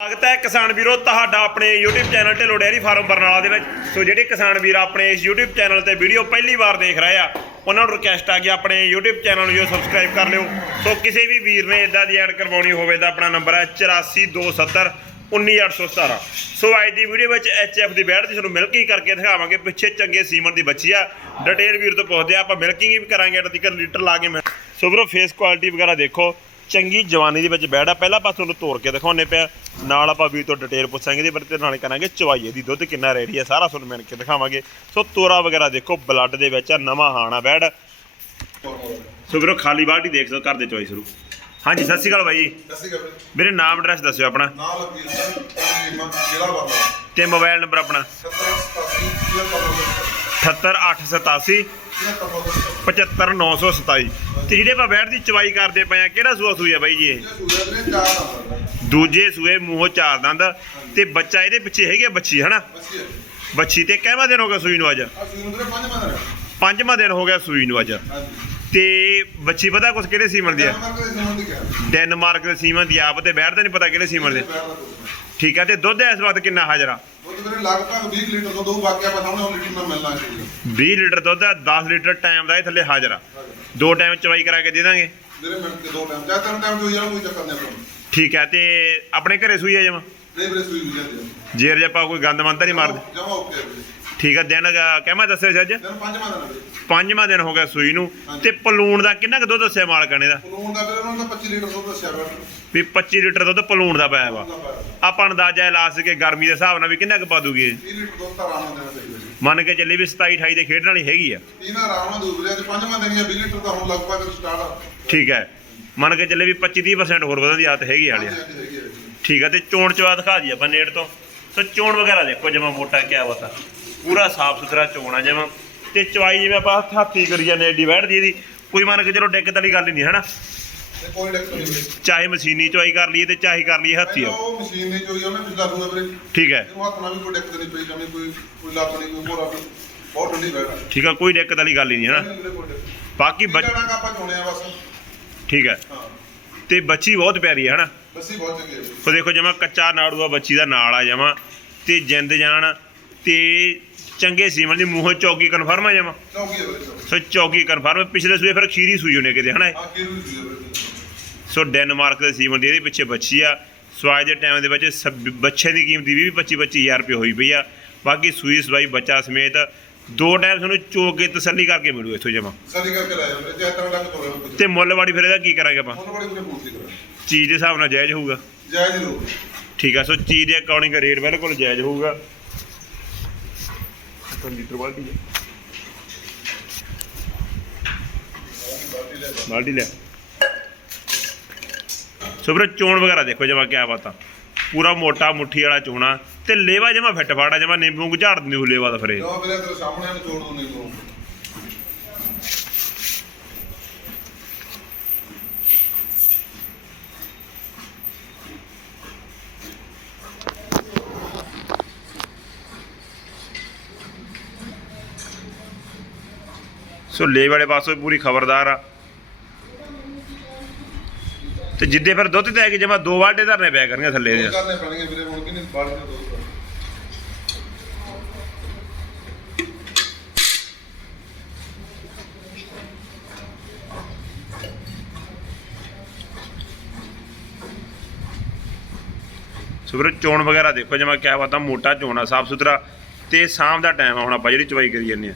ਸਵਾਗਤ ਹੈ ਕਿਸਾਨ ਵੀਰੋ, ਤੁਹਾਡਾ ਆਪਣੇ YouTube ਚੈਨਲ 'ਤੇ ਲੋਡੇਰੀ ਫਾਰਮ ਬਰਨਾਲਾ ਦੇ ਵਿੱਚ। ਸੋ ਜਿਹੜੇ ਕਿਸਾਨ ਵੀਰ ਆਪਣੇ ਇਸ YouTube ਚੈਨਲ ਤੇ ਵੀਡੀਓ ਪਹਿਲੀ ਵਾਰ ਦੇਖ ਰਹੇ ਆ, ਉਹਨਾਂ ਨੂੰ ਰਿਕਵੈਸਟ ਆ ਕਿ ਆਪਣੇ YouTube ਚੈਨਲ ਨੂੰ ਜੋ ਸਬਸਕ੍ਰਾਈਬ ਕਰ ਲਿਓ। ਸੋ ਕਿਸੇ ਵੀ ਵੀਰ ਨੇ ਇਦਾਂ ਦੀ ਐਡ ਕਰਵਾਉਣੀ ਹੋਵੇ ਤਾਂ ਆਪਣਾ ਨੰਬਰ ਹੈ 8427 19817 ਸੋ ਅੱਜ ਦੀ ਵੀਡੀਓ ਵਿੱਚ ਐਚਐਫ ਦੀ ਬੈਠ ਦੀ ਤੁਹਾਨੂੰ ਮਿਲਕਿੰਗ ਕਰਕੇ ਦਿਖਾਵਾਂਗੇ। ਪਿੱਛੇ ਚੰਗੇ ਸੀਮਨ ਦੀ ਬੱਚੀ ਆ। ਡਿਟੇਲ ਵੀਰ ਤੋਂ ਪੁੱਛਦੇ ਆ, ਆਪਾਂ ਮਿਲਕਿੰਗ ਵੀ ਕਰਾਂਗੇ ਅਟੀਕਲ ਲੀਟਰ ਲਾ ਕੇ ਮੈਂ ਸੋ ਵੀਰੋ ਫੇਸ ਕੁਆਲਿਟੀ ਵਗੈਰਾ ਦੇਖੋ। ਚੰਗੀ ਜਵਾਨੀ ਦੇ ਵਿੱਚ ਆ। ਪਹਿਲਾਂ ਪਾਸ ਤੁਹਾਨੂੰ ਤੋੜ ਕੇ ਦਿਖਾਉਣੇ ਪਿਆ। ਨਾਲ ਆਪਾਂ ਵੀ ਤੋਂ ਡਿਟੇਲ ਪੁੱਛਾਂਗੇ ਇਹਦੇ ਬਾਰੇ ਤੇ ਨਾਲੇ ਕਰਾਂਗੇ ਚਵਾਈਏ ਦੀ ਦੁੱਧ ਕਿੰਨਾ ਰੈਡੀ ਆ। ਸਾਰਾ ਤੁਹਾਨੂੰ ਮਿਲ ਕੇ ਦਿਖਾਵਾਂਗੇ। ਸੋ ਤੋਰਾ ਵਗੈਰਾ ਦੇਖੋ ਬਲੱਡ ਦੇ ਵਿੱਚ ਆ ਨਵਾਂ ਹਾਣਾ ਬੈੜ ਸੋ ਵੀਰੋ ਖਾਲੀ ਬਾਲਟੀ ਦੇਖ ਲਓ ਘਰ ਦੇ ਚੋਈ ਸ਼ੁਰੂ। ਹਾਂਜੀ ਸਤਿ ਸ਼੍ਰੀ ਅਕਾਲ ਬਾਈ ਜੀ। ਅਸੀਂ ਕਰਦੇ ਮੇਰੇ ਨਾਮ ਐਡਰੈਸ ਦੱਸਿਓ ਆਪਣਾ। ਨਾਮ ਲਖਵੀਰ ਸਿੰਘ ਜ਼ਿਲ੍ਹਾ ਬਾਬਾ ਤੇ ਮੋਬਾਈਲ ਨੰਬਰ ਆਪਣਾ। 787 78887 ਤੇ ਜਿਹੜੇ ਆਪਾਂ ਬੈੜ ਦੀ ਚਵਾਈ ਕਰਦੇ ਪਏ ਆ ਕਿਹੜਾ ਸੂਆ ਸੂਈ ਆ ਬਾਈ ਜੀ ਇਹ? ਦੂਜੇ ਸੂਏ ਮੂੰਹੋਂ ਚਾਰ ਦੰਦ ਤੇ ਬੱਚਾ ਇਹਦੇ ਪਿੱਛੇ ਹੈਗੇ ਬੱਚੀ ਹਨਾ? ਬੱਚੀ ਤੇ ਕਿੰਨਾ ਦਿਨ ਹੋ ਗਿਆ ਸੂਈ ਨੂੰ ਅੱਜ? ਪੰਜਵਾਂ ਦਿਨ ਹੋ ਗਿਆ। ਸੂਈ ਨੂੰ ਅੱਜ। ਤੇ ਬੱਚੀ ਪਤਾ ਕੁਛ ਕਿਹੜੇ ਸੀਮਨ ਦੀ ਆ? ਡੈਨਮਾਰਕ ਦੇ ਸੀਮਨ ਦੀ ਆਪ ਤੇ ਬੈਠ ਦਾ ਨਹੀਂ ਪਤਾ ਕਿਹੜੇ ਸੀਮਨ ਦੇ। ਠੀਕ ਆ ਤੇ ਦੁੱਧ ਇਸ ਵਕਤ ਕਿੰਨਾ ਹਾਜ਼ਰਾ ਉਹ ਮੇਰੇ ਲਗਭਗ 20 ਲੀਟਰ ਤੋਂ ਦੋ ਬਾਕੀ ਆਪਾਂ ਸਾਹਮਣੇ ਉਹ ਲੀਟਰ ਨਾਲ ਮਿਲਣਾ ਚਾਹੀਦਾ 20 ਲੀਟਰ ਦੁੱਧ ਆ 10 ਲੀਟਰ ਟਾਈਮ ਦਾ ਇਹ ਥੱਲੇ ਹਾਜ਼ਰਾ ਦੋ ਟਾਈਮ ਚਵਾਈ ਕਰਾ ਕੇ ਦੇ ਦਾਂਗੇ। ਮੇਰੇ ਮਿੰਟ ਤੇ ਦੋ ਟਾਈਮ ਚਾਹ ਤਿੰਨ ਟਾਈਮ ਜੋ ਯਾਰ ਕੋਈ ਚੱਕਰ ਨਹੀਂ ਆਪਾਂ ਨੂੰ। ਠੀਕ ਹੈ ਤੇ ਆਪਣੇ ਘਰੇ ਸੂਈ ਆ ਜਮਾ? ਨਹੀਂ ਵੀਰੇ ਸੂਈ ਵੀ ਜਾਂਦੀ। ਜੇਰ ਜਪਾ ਕੋਈ ਗੰਦ ਮੰਦ ਨਹੀਂ ਮਾਰਦੇ? ਜਮਾ ਓਕੇ ਵੀਰੇ। ਠੀਕ ਆ ਦਿਨ ਕਹਿਮਾ ਦੱਸਿਆ ਸੀ ਅੱਜ? ਦਿਨ ਪੰਜ ਮੰਦਰ ਵੀਰੇ। ਪੰਜਵਾਂ ਦਿਨ ਹੋ ਗਿਆ ਸੂਈ ਨੂੰ। ਤੇ ਪਲੂਣ ਦਾ ਕਿੰਨਾ ਕੁ ਦੁੱਧ ਦੱਸਿਆ ਮਾਲਕਾਂ ਨੇ ਦਾ ਕਾਨੂੰਨ ਦਾ ਵੀਰੇ ਉਹਨਾਂ ਦਾ 25 ਲੀਟਰ ਦੁੱਧ ਦੱਸਿਆ ਵਾ। ਵੀ 25 ਲੀਟਰ ਦੁੱਧ ਪਲੂਣ ਦਾ ਪਾਇਆ ਵਾ। ਉਹਦਾ ਪਾਇਆ। ਆਪਾਂ ਅੰਦਾਜ਼ਾ ਲਾ ਸਕੇ ਗਰਮੀ ਦੇ ਹਿਸਾਬ ਨਾਲ ਵੀ ਕਿੰਨਾ ਕੁ ਪਾ ਦੂਗੀ ਇਹ? 30 ਲੀਟਰ ਦੁੱਧ ਤਾਂ ਆਰਾਮ ਨਾਲ ਦੇਣਾ ਚਾਹੀਦਾ। ਮੰਨ ਕੇ ਚੱਲੇ ਵੀ 27 28 ਦੇ ਖੇਡਣ ਵਾਲੀ ਹੈਗੀ ਆ। ਇਹਨਾਂ ਆਰਾਮ ਨਾਲ ਅੱਜ ਪੰਜਵਾਂ ਦਿਨ ਹੀ ਆ 20 ਲੀਟਰ ਤਾਂ ਹੁਣ ਲਗਭਗ ਸਟਾਰਟ ਆ। ਠੀਕ ਹੈ। ਮੰਨ ਕੇ ਚੱਲੇ ਵੀ 25 30% ਹੋਰ ਵਧਣ ਦੀ ਆਦਤ ਹੈਗੀ ਵਾਲਿਆ। ਹਾਂਜੀ ਹੈਗੀ ਆ ਜੀ। ਠੀਕ ਹੈ ਤੇ ਚੋਣ ਚਵਾ ਦਿਖਾ ਆਪਾਂ ਨੇੜ ਤੋਂ। ਸੋ ਚੋਣ ਵਗੈਰਾ ਦੇਖੋ ਜਮਾ ਮੋਟਾ ਕਿਆ ਬਤਾ ਪੂਰਾ ਸਾਫ਼ ਸੁਥਰਾ ਚੋਣ ਆ ਜਮਾ। ਤੇ ਚਵਾਈ ਜਿਵੇਂ ਆਪਾਂ ਹੱਥ ਹੱਥੀ ਕਰੀ ਜਾਂਦੇ ਏਡੀ ਬੈਠ ਦੀ ਇਹਦੀ ਕੋਈ ਮੰਨ ਕੇ ਚਲੋ ਦਿੱਕਤ ਵਾਲੀ ਗੱਲ ਹੀ ਨਹੀਂ ਹਨਾ? ਤੇ ਕੋਈ ਡਿੱਕਤ ਨਹੀਂ ਵੀਰੇ ਚਾਹੇ ਮਸ਼ੀਨੀ ਚਵਾਈ ਕਰ ਲਈਏ ਤੇ ਚਾਹੇ ਕਰ ਲਈਏ ਹੱਥੀ ਪਹਿਲਾਂ ਉਹ ਮਸ਼ੀਨ ਨੇ ਜੋ ਉਹਨੇ ਪਿਛਲਾ ਦੂਆ ਵੀਰੇ। ਠੀਕ ਹੈ। ਇਹਨੂੰ ਹੱਥ ਨਾਲ ਵੀ ਕੋਈ ਡਿੱਕਤ ਨਹੀਂ ਪਈ ਜਾਵੇਂ ਕੋਈ ਕੋਈ ਲੱਤ ਨਹੀਂ ਕੋਈ ਹੋਰ ਬਹੁਤ ਠੰਡੀ ਬੈਠਾ। ਠੀਕ ਆ ਕੋਈ ਦਿੱਕਤ ਵਾਲੀ ਗੱਲ ਹੀ ਨਹੀਂ ਹਨਾ ਬਾਕੀ ਬੱਚ- ਬੱਚਾ ਆਪਾਂ ਚੋਣੇ ਆ ਬਸ? ਠੀਕ ਹੈ। ਹਾਂ। ਤੇ ਬੱਚੀ ਬਹੁਤ ਪਿਆਰੀ ਹੈ ਹਨਾ ਬੱਸੀ ਬਹੁਤ ਚੰਗੀ ਹੈ। ਉਹ ਦੇਖੋ ਜਮਾ ਕੱਚਾ ਨਾੜੂਆ ਬੱਚੀ ਦਾ ਨਾਲ ਆ ਜਮਾ ਤੇ ਜਿੰਦ ਜਾਨ ਤੇ ਚੰਗੇ ਸੀਮਨ ਦੀ ਮੂੰਹੋਂ ਚੌਕੀ ਕਨਫਰਮ ਆ ਜਮਾ ਚੌਕੀ ਹੈ ਵੀਰੇ ਚੌਕੀ। ਸੋ ਚੌਕੀ ਕਨਫਰਮ ਪਿਛਲੇ ਸੂਏ ਫਿਰ ਖੀਰੀ ਸੂਈ ਹੋਣੇ ਕਿਤੇ ਹਨਾ? ਇਹ? ਜੀ ਸੋ ਡੈਨਮਾਰਕ ਦੇ ਸੀਮਨ ਦੀ ਇਹਦੇ ਪਿੱਛੇ ਬੱਚੀ ਆ। ਸਵਾਜ ਦੇ ਟਾਈਮ ਦੇ ਵਿੱਚ ਸਬ- ਬੱਚੇ ਦੀ ਕੀਮਤ ਵੀ 25 25000 ਰੁਪਏ ਹੋਈ ਪਈ ਆ। ਬਾਕੀ ਸੂਈ ਸਵਾਈ ਬੱਚਾ ਸਮੇਤ ਦੋ ਟਾਈਮ ਤੁਹਾਨੂੰ ਚੋਕ ਕੇ ਤਸੱਲੀ ਕਰਕੇ ਮਿਲੂ ਇੱਥੋਂ ਜਮਾ। ਸਦੀ ਕਰਕੇ ਲਾਇਆ ਵੀਰੇ ਜੇ ਤਰ੍ਹਾਂ ਡੰਗ ਤੋੜਿਆ ਕੁਝ ਤੇ ਮੁੱਲ ਵਾੜੀ ਫਿਰ ਇਹਦਾ ਕੀ ਕਰਾਂਗੇ ਆਪਾਂ? ਉਹਨੂੰ ਬੜੀ ਵੀਰੇ ਪੂਰਤੀ ਕਰੋ ਚੀਜ਼ ਦੇ ਹਿਸਾਬ ਨਾਲ ਜਾਇਜ਼ ਹੋਊਗਾ। ਜਾਇਜ਼ ਲੋ ਠੀਕ ਆ ਸੋ ਚੀਜ਼ ਦੇ ਅਕਾਊਂਟਿੰਗ ਰੇਟ ਬਿਲਕੁਲ ਜਾਇਜ਼ ਹੋਊਗਾ। ਲੀਟਰ ਬਾਲਟੀ ਹੈ ਬਾਲਟੀ ਲੈ। ਸੋ ਚੋਣ ਵਗੈਰਾ ਦੇਖੋ ਜਮਾ ਕਿਆ ਬਾਤਾਂ। ਪੂਰਾ ਮੋਟਾ ਮੁੱਠੀ ਵਾਲਾ ਚੋਣਾ ਤੇ ਲੇਵਾ ਜਮਾ ਫਿੱਟ ਫਾੜਾ ਜਮਾ ਨਿੰਬੂ ਝਾੜ ਦਿੰਦੀ ਉਹ ਲੇਵਾ ਦਾ ਫਰੇ ਜੋ ਵੀਰੇ ਤੇਰੇ ਸਾਹਮਣੇ ਨੂੰ ਤੋੜ ਦੂੰ ਨਹੀਂ ਸੋ ਲੇ ਵਾਲੇ ਪਾਸੋਂ ਵੀ ਪੂਰੀ ਖਬਰਦਾਰ ਆ। ਤੇ ਜਿੱਦੇ ਫਿਰ ਦੁੱਧ ਤੇ ਕੇ ਜਮਾ ਦੋ ਵਾਟੇ ਧਰਨੇ ਪਿਆ ਕਰਨਗੇ ਥੱਲੇ ਦੇ। ਕਰਨੇ ਪੈਣਗੇ ਵੀਰੇ ਹੁਣ ਕਿ ਨਹੀਂ ਬਾੜ ਦੇ ਦੋ ਸੋ ਵੀਰੇ ਚੋਣ ਵਗੈਰਾ ਦੇਖੋ ਜਮਾ ਕਿਆ ਬਾਤਾਂ ਮੋਟਾ ਚੋਣਾ ਸਾਫ਼ ਸੁਥਰਾ। ਤੇ ਸ਼ਾਮ ਦਾ ਟਾਈਮ ਆ ਹੁਣ ਆਪਾਂ ਜਿਹੜੀ ਚਵਾਈ ਕਰੀ ਜਾਂਦੇ ਆ।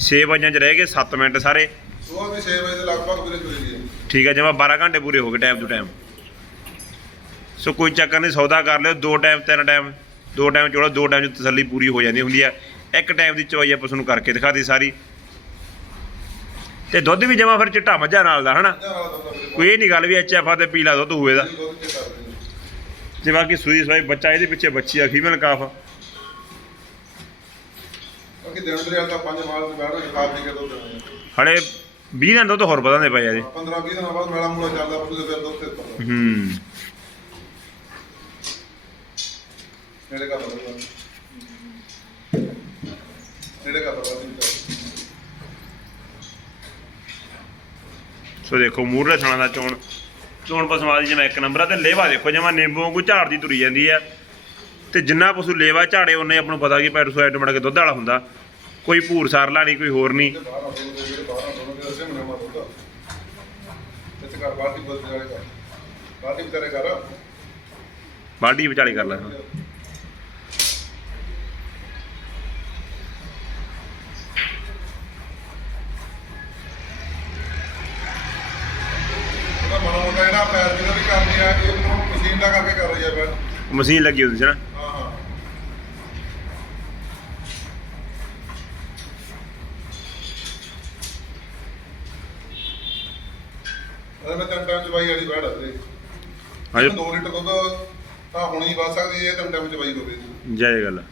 6 ਵਜੇ ਚ ਰਹਿ ਗਏ 7 ਮਿੰਟ ਸਾਰੇ। ਸਵੇਰ ਵੀ 6 ਵਜੇ ਦੇ ਲਗਭਗ ਵੀਰੇ ਚਲੀ ਗਈ ਠੀਕ ਹੈ ਜਮਾ 12 ਘੰਟੇ ਪੂਰੇ ਹੋ ਗਏ ਟਾਈਮ ਟੂ ਟਾਈਮ ਸੋ ਕੋਈ ਚੱਕਰ ਨਹੀਂ ਸੌਦਾ ਕਰ ਲਿਓ ਦੋ ਟਾਈਮ ਤਿੰਨ ਟਾਈਮ ਦੋ ਟਾਈਮ ਚੋੜੋ ਦੋ ਟਾਈਮ ਚ ਤਸੱਲੀ ਪੂਰੀ ਹੋ ਜਾਂਦੀ ਹੁੰਦੀ ਆ। ਇੱਕ ਟਾਈਮ ਦੀ ਚਵਾਈ ਆਪਾਂ ਤੁਹਾਨੂੰ ਕਰਕੇ ਦਿਖਾਤੀ ਸਾਰੀ। ਤੇ ਦੁੱਧ ਵੀ ਜਮਾ ਫਿਰ ਚਿੱਟਾ ਮੱਝਾਂ ਨਾਲ ਦਾ ਹਨਾ? ਕੋਈ ਇਹ ਨਹੀਂ ਗੱਲ ਵੀ ਐਚ ਐਫ ਆ ਤੇ ਪੀਲਾ ਦੁੱਧ ਹੋਵੇ ਦਾ। ਤੇ ਬਾਕੀ ਸੂਈ ਸਵਾਈ ਬੱਚਾ ਇਹਦੇ ਪਿੱਛੇ ਬੱਚੀ ਆ ਫੀਮੇਲ ਕਾਫ। ਦਿਨ ਦੇ ਕੇ ਹਲੇ 20 ਦਿਨ ਦੁੱਧ ਹੋਰ ਵਧਾਉਂਦੇ ਪਏ ਆ ਜੀ। 15 20 ਦਿਨਾਂ ਬਾਅਦ ਮੇਲਾ ਮੂਲਾ ਚੱਲਦਾ ਦੇ ਫਿਰ ਦੁੱਧ ਤੇ ਹੂੰ। ਮੇਰੇ ਮੇਰੇ ਸੋ ਦੇਖੋ ਮੂਰਲੇ ਥਾਣਾ ਦਾ ਚੋਣ ਚੋਣ ਪਸਮਾ ਦੀ ਜਿਵੇਂ ਇੱਕ ਨੰਬਰ ਆ ਤੇ ਲੇਵਾ ਦੇਖੋ ਜਿਵੇਂ ਨਿੰਬੂ ਵਾਂਗੂ ਝਾੜ ਦੀ ਤੁਰੀ ਜਾਂਦੀ ਆ। ਤੇ ਜਿੰਨਾ ਪਸ਼ੂ ਲੇਵਾ ਝਾੜੇ ਉਹਨੇ ਆਪਾਂ ਨੂੰ ਪਤਾ ਕਿ ਪੈਰ ਸੋਇਟ ਮੜ ਕੇ ਦੁੱਧ ਵਾਲਾ ਹੁੰਦਾ। ਕੋਈ ਭੂਰ ਸਾਰਲਾ ਨਹੀਂ ਕੋਈ ਹੋਰ ਨਹੀਂ। ਤੇ ਬਾਹਰ ਆ ਦੋ ਜਿਹੜੇ ਬਾਹਰ ਆ ਦੋ ਦੇ ਤਿੰਨ ਟਾਈਮ ਚਵਾਈ ਵਾਲੀ ਬੈਠ ਅਸਰੇ ਹਾਂਜੀ 2 ਲੀਟਰ ਦੁੱਧ ਤਾਂ ਹੁਣੀ ਵੱਧ ਸਕਦੀ ਹੈ ਹੋਵੇ ਜੈ। ਗੱਲ। ਆ।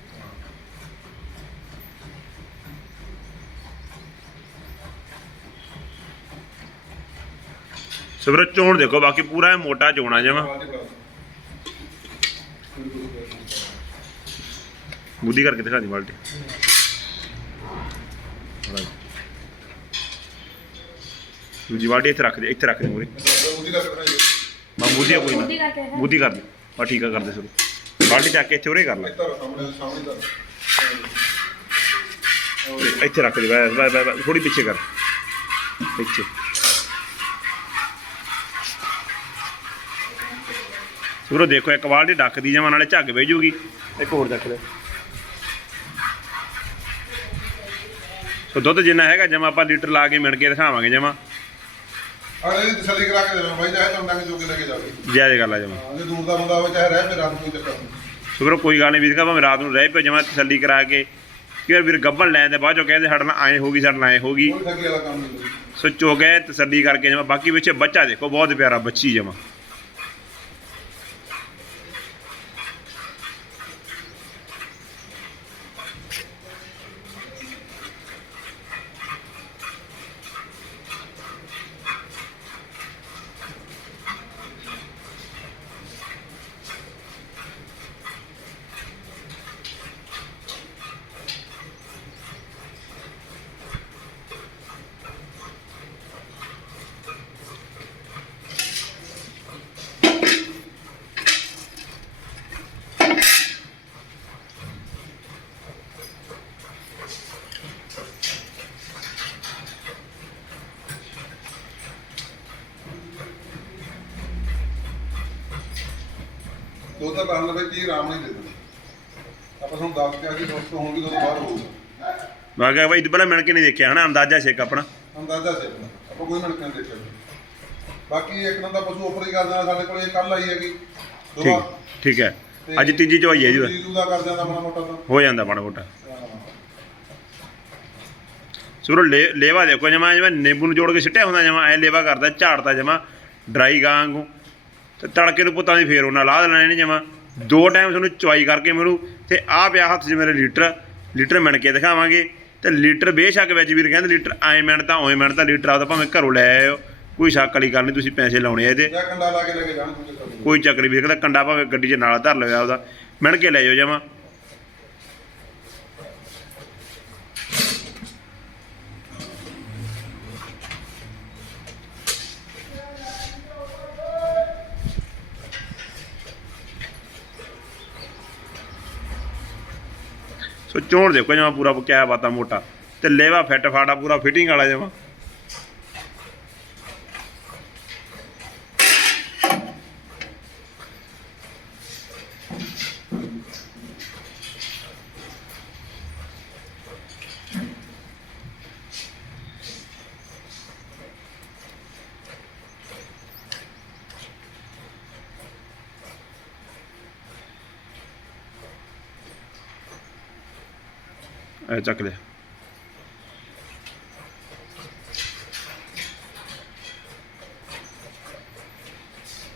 ਸੋ ਵੀਰੋ ਚੋਣ ਦੇਖੋ ਬਾਕੀ ਪੂਰਾ ਇਹ ਮੋਟਾ ਚੋਣਾ ਜਮਾ। ਬੁੱਧੀ ਕਰਕੇ ਦਿਖਾ ਦੀ ਬਾਲਟੀ। ਦੂਜੀ ਬਾਲਟੀ ਇੱਥੇ ਰੱਖ ਦੇ ਇੱਥੇ ਰੱਖ ਦੇ ਮੂਰੇ ਉਹਦੀ ਕਰਨਾ ਬਾ ਬੁੱਧੀ ਆ ਕੋਈ ਬੁੱਧੀ ਨਾ ਕਰਕੇ। ਬੁੱਧੀ ਕਰ ਦੇ। ਬਾ ਠੀਕ ਆ ਕਰਦੇ ਸੁਣ ਬਾਲਟੀ ਚੱਕ ਕੇ ਇੱਥੇ ਉਰੇ ਕਰ ਲੈ। ਇੱਧਰ ਸਾਹਮਣੇ ਸਾਹਮਣੇ ਦਾ ਤੇ ਇੱਥੇ ਰੱਖ ਦੇ ਬਸ ਬਸ ਬਸ ਥੋੜੀ ਪਿੱਛੇ ਕਰ। ਪਿੱਛੇ। ਸੂਰੋ ਦੇਖੋ ਇੱਕ ਬਾਲਟੀ ਡੱਕਦੀ ਜਾਵਾਂ ਨਾਲੇ ਝੱਗ ਬਹਿ ਜੂਗੀ। ਇੱਕ ਹੋਰ ਚੱਕ ਲੈ। ਸੋ ਦੁੱਧ ਜਿੰਨਾ ਹੈਗਾ ਜਮਾ ਆਪਾਂ ਲੀਟਰ ਲਾ ਕੇ ਮਿਣ ਕੇ ਦਿਖਾਵਾਂਗੇ ਜਮਾ। ਅਗਲੇ ਦੀ ਤਸੱਲੀ ਕਰਾ ਕੇ ਦੇਵਾਂ ਬਾਈ ਚਾਹੇ ਤੁਹਾਨੂੰ ਡੰਗ ਚੁੱਕ ਕੇ ਲੈ ਕੇ ਜਾਵੇ। ਜਾਇਜ਼ ਗੱਲ ਆ ਜਮਾ ਹਾਂ ਜੇ ਦੂਰ ਦਾ ਬੰਦਾ ਹੋਵੇ ਚਾਹੇ ਰਹਿ ਪੇ ਰਾਤ ਨੂੰ ਕੋਈ ਚੱਕਰ ਨਹੀਂ। ਸੂਰੋ ਕੋਈ ਗੱਲ ਨਹੀਂ ਵੀਰ ਕਾ ਭਾਵੇਂ ਰਾਤ ਨੂੰ ਰਹਿ ਪਿਓ ਜਮਾ ਤਸੱਲੀ ਕਰਾ ਕੇ। ਕਿ ਵੀਰ ਗੱਭਣ ਲੈਣ ਦੇ ਬਾਅਦ ਚੋਂ ਕਹਿੰਦੇ ਸਾਡੇ ਨਾਲ ਐਂ ਹੋ ਗਈ ਸਾਡੇ ਨਾਲ ਐਂ ਹੋ ਗਈ ਕੋਈ ਠੱਗੀ ਵਾਲਾ ਕੰਮ ਨਹੀਂ। ਸੋ ਚੋ ਗਏ ਤਸੱਲੀ ਕਰਕੇ ਜਮਾ। ਬਾਕੀ ਵਿੱਚ ਬੱਚਾ ਦੇਖੋ ਬਹੁਤ ਪਿਆਰਾ ਬੱਚੀ ਜਮਾ। ਦੋ ਤਾਂ ਬਹਾਨਾ ਬਈ ਕੀ ਆਰਾਮ ਨਹੀਂ ਦਿੰਦੇ ਆਪਾਂ ਤੁਹਾਨੂੰ ਦੱਸ ਕੇ ਅਸੀਂ ਦੋਸਤੋ ਹੁਣ ਵੀ ਜਦੋਂ ਬਾਹਰ ਹੋਊਗਾ ਮੈਂ ਕਿਹਾ ਬਾਈ ਪਹਿਲਾਂ ਮਿਣ ਕੇ ਨਹੀਂ ਦੇਖਿਆ ਹਨਾ ਅੰਦਾਜ਼ਾ ਛੇਕ ਆਪਣਾ। ਅੰਦਾਜ਼ਾ ਸੇ ਆਪਾਂ ਕੋਈ ਮਿੰਟ ਨਹੀਂ ਦੇਖਿਆ। ਬਾਕੀ ਇੱਕ ਨੰਦਾ ਪਸ਼ੂ ਉੱਪਰ ਹੀ ਕਰ ਦੇਣਾ ਸਾਡੇ ਕੋਲ ਇਹ ਕੱਲ ਆਈ ਹੈਗੀ। ਠੀਕ ਠੀਕ ਹੈ। ਅੱਜ ਤੀਜੀ ਚਵਾਈ ਹੈ ਜੀ ਜੀਜੂ ਦਾ ਕਰ ਜਾਂਦਾ ਆਪਣਾ ਮੋਟਾ ਤਾਂ। ਹੋ ਜਾਂਦਾ ਮਾੜਾ ਮੋਟਾ। ਸੂਰੋ ਲੇਵਾ ਦੇਖੋ ਜਮਾ ਜਿਵੇਂ ਨਿੰਬੂ ਨੂੰ ਜੋੜ ਕੇ ਸਿੱਟਿਆ ਹੁੰਦਾ ਜਮਾ ਐ ਲੇਵਾ ਕਰਦਾ ਝਾੜਦਾ ਜਮਾ ਡਰਾਈ ਗਾਂ ਵਾਂਗੂ। ਤੇ ਤੜਕੇ ਨੂੰ ਪੁੱਤਾਂ ਦੀ ਫੇਰ ਉਹਨਾਂ ਲਾ ਦੇਣਾ ਇਹਨੇ ਜਮਾ। ਦੋ ਟਾਈਮ ਤੁਹਾਨੂੰ ਚਵਾਈ ਕਰਕੇ ਮੈਨੂੰ ਤੇ ਆਹ ਪਿਆ ਹੱਥ 'ਚ ਮੇਰੇ ਲੀਟਰ। ਲੀਟਰ ਮਿਣ ਕੇ ਦਿਖਾਵਾਂਗੇ। ਤੇ ਲੀਟਰ ਬੇਸ਼ੱਕ ਵਿੱਚ ਵੀਰ ਕਹਿੰਦੇ ਲੀਟਰ ਐ ਮਿਣ ਤਾਂ ਉਵੇਂ ਮਿਣ ਤਾਂ ਲੀਟਰ ਆਪਦਾ ਭਾਵੇਂ ਘਰੋਂ ਲੈ ਆਇਓ। ਕੋਈ ਸ਼ੱਕ ਵਾਲੀ ਗੱਲ ਨਹੀਂ ਤੁਸੀਂ ਪੈਸੇ ਲਾਉਣੇ ਆ ਇਹਦੇ। ਜਾਂ ਕੰਡਾ ਲਾ ਕੇ ਲੈ ਕੇ ਜਾਣ ਕੋਈ ਚੱਕਰ ਨਹੀਂ ਕੋਈ ਚੱਕਰ ਨਹੀਂ ਵੀਰ ਕਹਿੰਦਾ ਕੰਡਾ ਭਾਵੇਂ ਗੱਡੀ 'ਚ ਨਾਲ ਧਰ ਲਵੇ ਆਪਦਾ। ਮਿਣ ਕੇ ਲੈ ਜਾਓ ਜਮਾ। ਸੋ ਚੋਣ ਦੇਖੋ ਜਮਾ ਪੂਰਾ ਕਿਆ ਬਾਤਾਂ ਮੋਟਾ। ਤੇ ਲੇਵਾ ਫਿੱਟ ਫਾੜਾ ਪੂਰਾ ਫਿਟਿੰਗ ਵਾਲਾ ਜਮਾ। ਇਹ ਚੱਕ ਲਿਆ।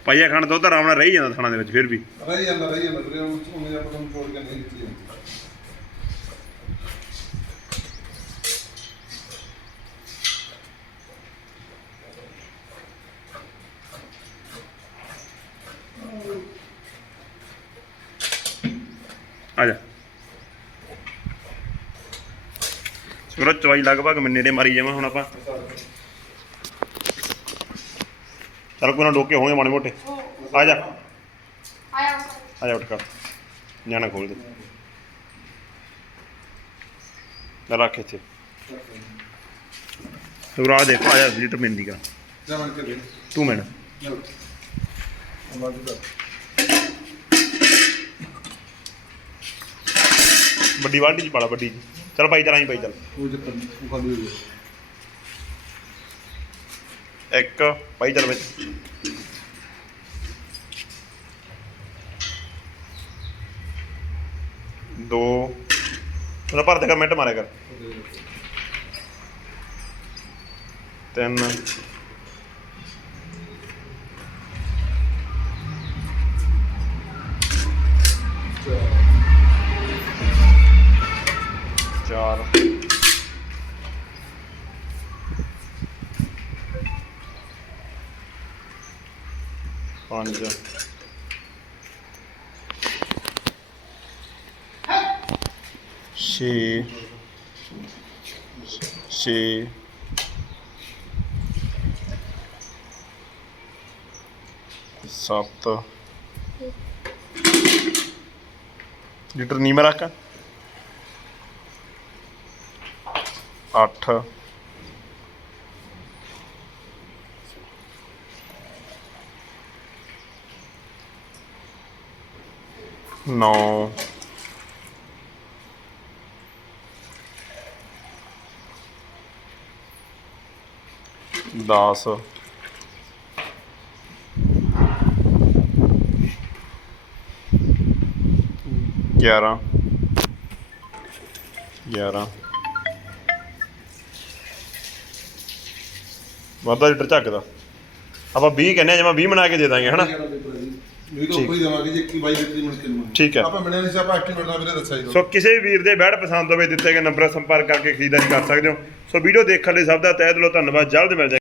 ਪਾਈਆ ਖਾਣ ਦੁੱਧ ਆਰਾਮ ਨਾਲ ਰਹੀ ਜਾਂਦਾ ਥਾਣਾ ਦੇ ਵਿੱਚ ਫਿਰ ਵੀ। ਰਹੀ ਜਾਂਦਾ ਰਹੀ ਜਾਂਦਾ ਉਹ ਉਹਨੇ ਆਪਾਂ ਤੁਹਾਨੂੰ ਛੋੜ ਕੇ ਨਹੀਂ ਦਿੱਤੀ ਆ ਜਾ। ਸੁਰਤ ਚਵਾਈ ਲਗਭਗ ਮੈਂ ਨੇੜੇ ਮਾਰੀ ਜਾਵਾਂ ਹੁਣ ਆਪਾਂ। ਚੱਲ ਕੋਈ ਨਾ ਡੋਕੇ ਹੋਣਗੇ ਮਾੜੇ ਮੋਟੇ। ਆ ਜਾ। ਆਇਆ ਆ ਜਾ ਉੱਠ ਕਰ। ਨਿਆਣਾ ਖੋਲ ਦੇ। ਲੈ ਰੱਖ ਇੱਥੇ। ਤੂੰ ਰਾਹ ਦੇਖ ਆ ਜਾ ਜੀ ਟਮਿੰਨ ਦੀ ਤੂੰ ਮੈਨ ਵੱਡੀ ਬਾਲਟੀ ਚ ਪਾਲਾ ਵੱਡੀ ਜੀ। ਚੱਲ ਭਾਈ ਚੱਲ ਆਈ ਭਾਈ ਚੱਲ ਉਹ ਉਹ ਖਾਲੀ ਇੱਕ ਭਾਈ ਚੱਲ ਵਿੱਚ ਦੋ। ਉਹਦਾ ਭਰ ਦੇ ਕਰ ਮਿੰਟ ਮਾਰਿਆ ਕਰ। ਤਿੰਨ। ਪੰਜ। ਛੇ। ਛੇ। ਸੱਤ। ਲੀਟਰ ਨੀਮਾ ਰੱਖ। ਅੱਠ। ਨੌ ਦਸ ਗਿਆਰਾਂ ਗਿਆਰਾਂ ਵਾਧਾ ਲੀਟਰ ਝੱਕਦਾ ਆਪਾਂ 20 ਕਹਿੰਦੇ ਆ ਜਿਵੇਂ 20 ਬਣਾ ਕੇ ਦੇ ਦਾਂਗੇ ਹਨਾ ਵੀ ਤਾਂ ਕੋਈ ਦੇਵਾਂਗੇ ਜੀ 21 22 ਦੀ ਮਿਲ ਕੇ ਨੂੰ ਠੀਕ ਹੈ। ਆਪਾਂ ਮਿਲਿਆ ਨਹੀਂ ਸੀ ਆਪਾਂ ਐਕਟਿਵੇਟ ਦਾ ਵੀਰੇ ਦੱਸਿਆ ਜੀ ਸੋ ਕਿਸੇ ਵੀ ਵੀਰ ਦੇ ਬੈਡ ਪਸੰਦ ਹੋਵੇ ਦਿੱਤੇ ਗਏ ਨੰਬਰ ਸੰਪਰਕ ਕਰਕੇ ਖਰੀਦਦਾਰੀ ਕਰ ਸਕਦੇ ਹੋ। ਸੋ ਵੀਡੀਓ ਦੇਖਣ ਲਈ ਸਭ ਦਾ ਤਹਿ ਦਿਲੋਂ ਧੰਨਵਾਦ ਜਲਦ ਮਿਲ ਜਾਏ